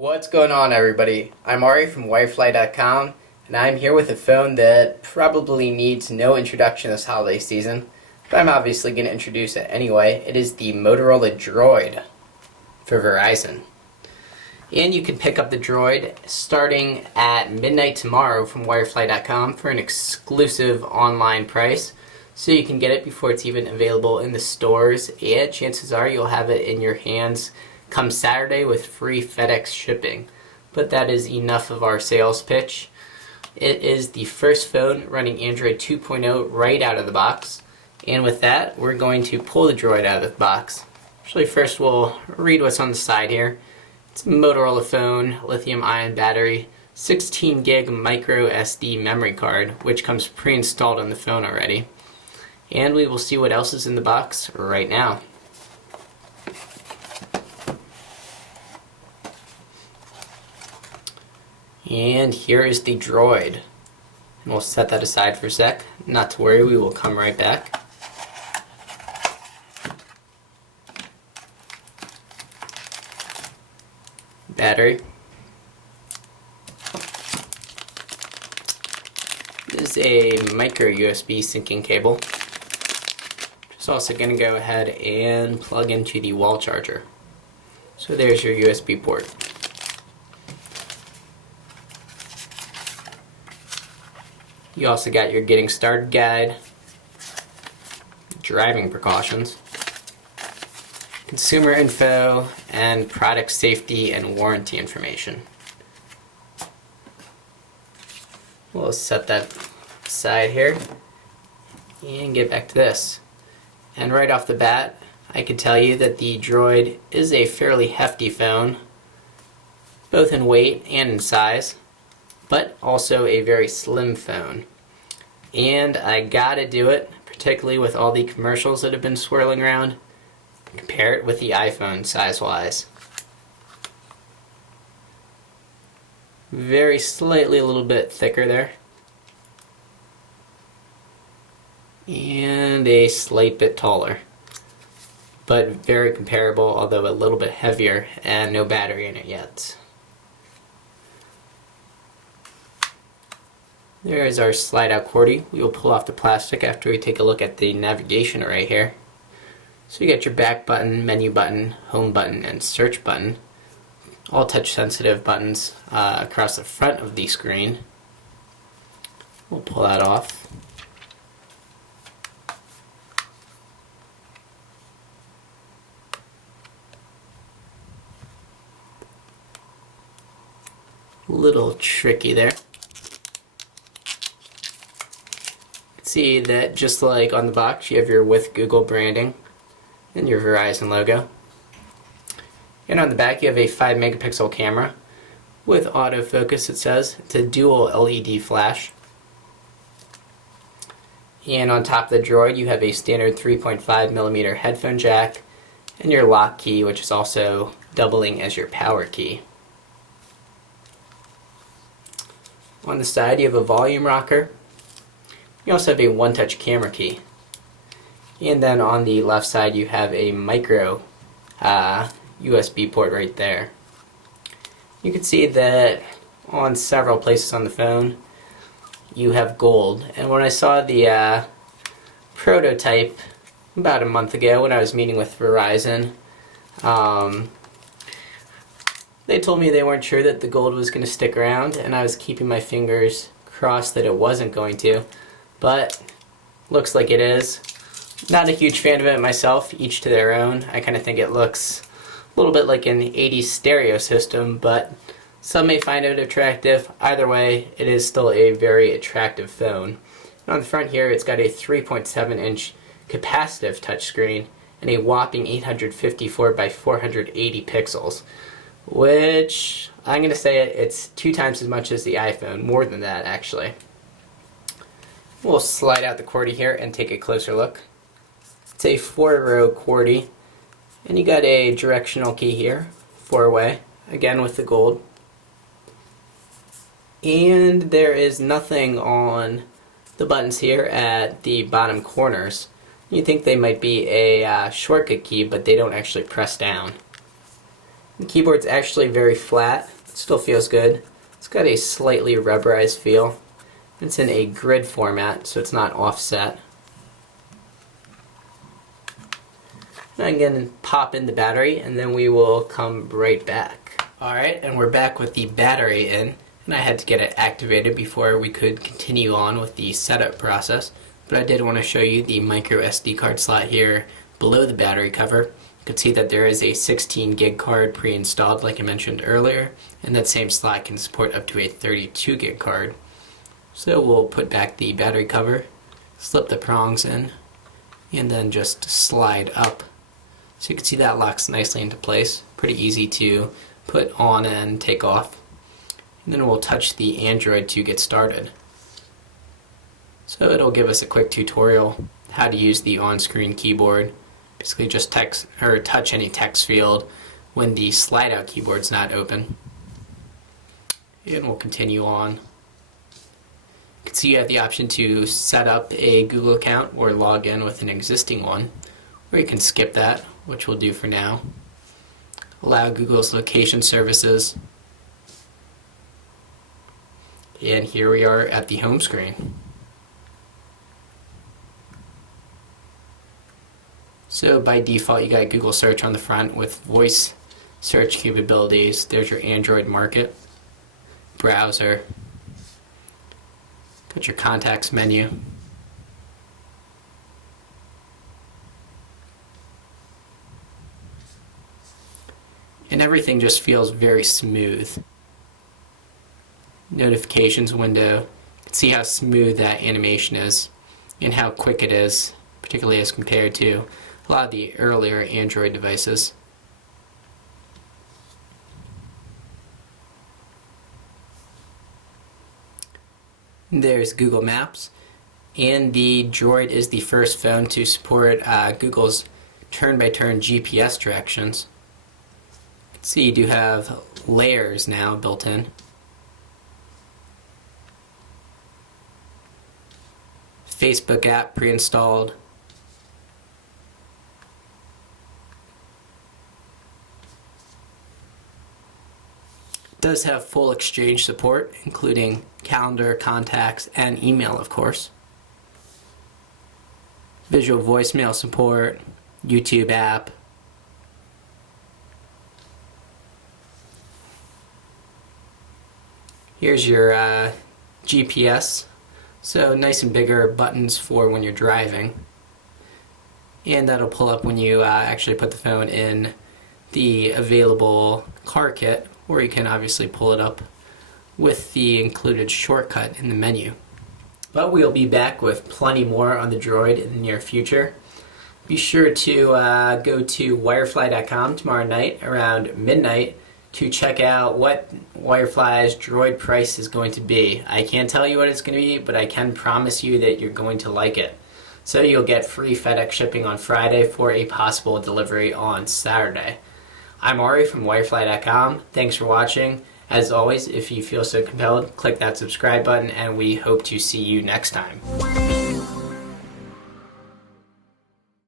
What's going on, everybody? I'm Ari from Wirefly.com, and I'm here with a phone that probably needs no introduction this holiday season, but I'm obviously going to introduce it anyway. It is the Motorola DROID for Verizon. And you can pick up the Droid starting at midnight tomorrow from Wirefly.com for an exclusive online price. So you can get it before it's even available in the stores, and chances are you'll have it in your hands come Saturday with free FedEx shipping. But that is enough of our sales pitch. It is the first phone running Android 2.0 right out of the box. And with that, we're going to pull the Droid out of the box. Actually, first we'll read what's on the side here. It's a Motorola phone, lithium-ion battery, 16 gig micro SD memory card, which comes pre-installed on the phone already. And we will see what else is in the box right now. And here is the Droid. And we'll set that aside for a sec. Not to worry, we will come right back. Battery. This is a micro USB syncing cable. It's also going to go ahead and plug into the wall charger. So there's your USB port. You also got your getting started guide, driving precautions, consumer info, and product safety and warranty information. We'll set that aside here and get back to this. And right off the bat, I can tell you that the Droid is a fairly hefty phone, both in weight and in size, but also a very slim phone. And I gotta do it, particularly with all the commercials that have been swirling around. Compare it with the iPhone size-wise. Very slightly a little bit thicker there. And a slight bit taller. But very comparable, although a little bit heavier, and no battery in it yet. There is our slide out QWERTY. We will pull off the plastic after we take a look at the navigation array here. So you got your back button, menu button, home button, and search button. All touch sensitive buttons across the front of the screen. We'll pull that off. Little tricky there. See that just like on the box, you have your with Google branding and your Verizon logo. And on the back, you have a 5 megapixel camera with autofocus, it says. It's a dual LED flash. And on top of the Droid, you have a standard 3.5 millimeter headphone jack and your lock key, which is also doubling as your power key. On the side, you have a volume rocker. You also have a one-touch camera key. And then on the left side you have a micro USB port right there. You can see that on several places on the phone you have gold. And when I saw the prototype about a month ago when I was meeting with Verizon, they told me they weren't sure that the gold was going to stick around, and I was keeping my fingers crossed that it wasn't going to. But looks like it is. Not a huge fan of it myself, each to their own. I kind of think it looks a little bit like an 80s stereo system, but some may find it attractive. Either way, it is still a very attractive phone. And on the front here, it's got a 3.7-inch capacitive touchscreen and a whopping 854 by 480 pixels, which I'm going to say it's 2 times as much as the iPhone, more than that actually. We'll slide out the QWERTY here and take a closer look. It's a 4-row QWERTY, and you got a directional key here, 4-way, again with the gold. And there is nothing on the buttons here at the bottom corners. You think they might be a shortcut key, but they don't actually press down. The keyboard's actually very flat. It still feels good. It's got a slightly rubberized feel. It's in a grid format, so it's not offset. Now I'm going to pop in the battery, and then we will come right back. Alright, and we're back with the battery in, and I had to get it activated before we could continue on with the setup process. But I did want to show you the micro SD card slot here below the battery cover. You can see that there is a 16 gig card pre-installed like I mentioned earlier, and that same slot can support up to a 32 gig card. So we'll put back the battery cover, slip the prongs in, and then just slide up. So you can see that locks nicely into place. Pretty easy to put on and take off. And then we'll touch the Android to get started. So it'll give us a quick tutorial how to use the on-screen keyboard. Basically just touch any text field when the slide-out keyboard's not open. And we'll continue on. You can see you have the option to set up a Google account or log in with an existing one, or you can skip that, which we'll do for now. Allow Google's location services. And here we are at the home screen. So by default you got Google search on the front with voice search capabilities. There's your Android market, browser, got your contacts menu. And everything just feels very smooth. Notifications window, you can see how smooth that animation is and how quick it is, particularly as compared to a lot of the earlier Android devices. There's Google Maps, and the Droid is the first phone to support Google's turn-by-turn GPS directions. You can see you do have layers now built in. Facebook app pre-installed. It does have full Exchange support, including calendar, contacts, and email, of course. Visual voicemail support, YouTube app. Here's your GPS. So nice and bigger buttons for when you're driving. And that'll pull up when you actually put the phone in the available car kit, or you can obviously pull it up with the included shortcut in the menu. But we'll be back with plenty more on the Droid in the near future. Be sure to go to wirefly.com tomorrow night around midnight to check out what Wirefly's Droid price is going to be. I can't tell you what it's going to be, but I can promise you that you're going to like it. So you'll get free FedEx shipping on Friday for a possible delivery on Saturday. I'm Ari from wirefly.com. Thanks for watching. As always, if you feel so compelled, click that subscribe button, and we hope to see you next time.